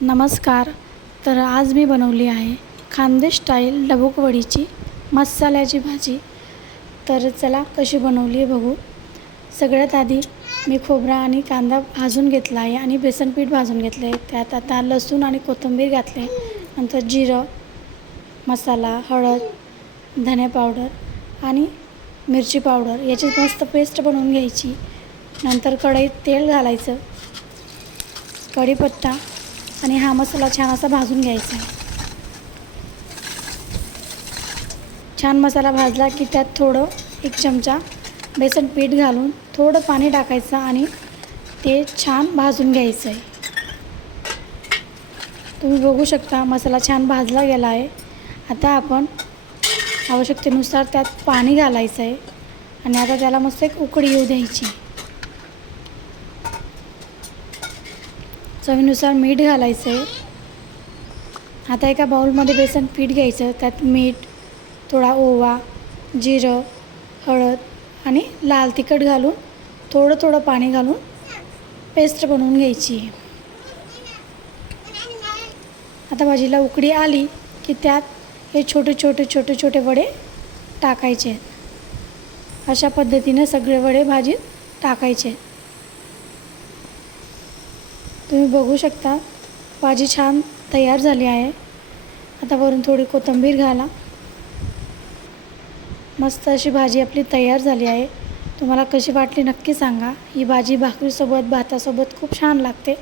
नमस्कार. तर आज मी बनवली आहे खानदेश स्टाईल डबुकवडीची मसाल्याची भाजी. तर चला कशी बनवली आहे बघू. सगळ्यात आधी मी खोबरा आणि कांदा भाजून घेतला आहे आणि बेसनपीठ भाजून घेतलं आहे त्यात आता लसूण आणि कोथिंबीर घातले. नंतर जिरं मसाला हळद धने पावडर आणि मिरची पावडर याची मस्त पेस्ट बनवून घ्यायची. नंतर कढईत तेल घालायचं. कढीपत्ता आणि हा मसाला छान असा भाजून घ्यायचा. आहे छान मसाला भाजला की त्यात थोडं एक चमचा बेसन पीठ घालून थोडं पाणी टाकायचं आणि ते छान भाजून घ्यायचं आहे तुम्ही बघू शकता मसाला छान भाजला गेला आहे. आता आपण आवश्यकतेनुसार त्यात पाणी घालायचं आहे आणि आता त्याला मस्त एक उकडी येऊ द्यायची. चवीनुसार मीठ घालायचं आहे. आता एका बाऊलमध्ये बेसन पीठ घ्यायचं त्यात मीठ थोडा ओवा जिरं हळद आणि लाल तिखट घालून थोडं थोडं पाणी घालून पेस्ट बनवून घ्यायची आता भाजीला उकडी आली की त्यात हे छोटे छोटे छोटे छोटे वडे टाकायचे अशा पद्धतीने सगळे वडे भाजीत टाकायचे तुम्ही बघू शकता भाजी छान तयार झाली आहे. आता वरून थोडी कोथिंबीर घाला. मस्त अशी भाजी आपली तयार झाली आहे. तुम्हाला कशी वाटली नक्की सांगा. ही भाजी भाकरीसोबत भातासोबत खूप छान लागते.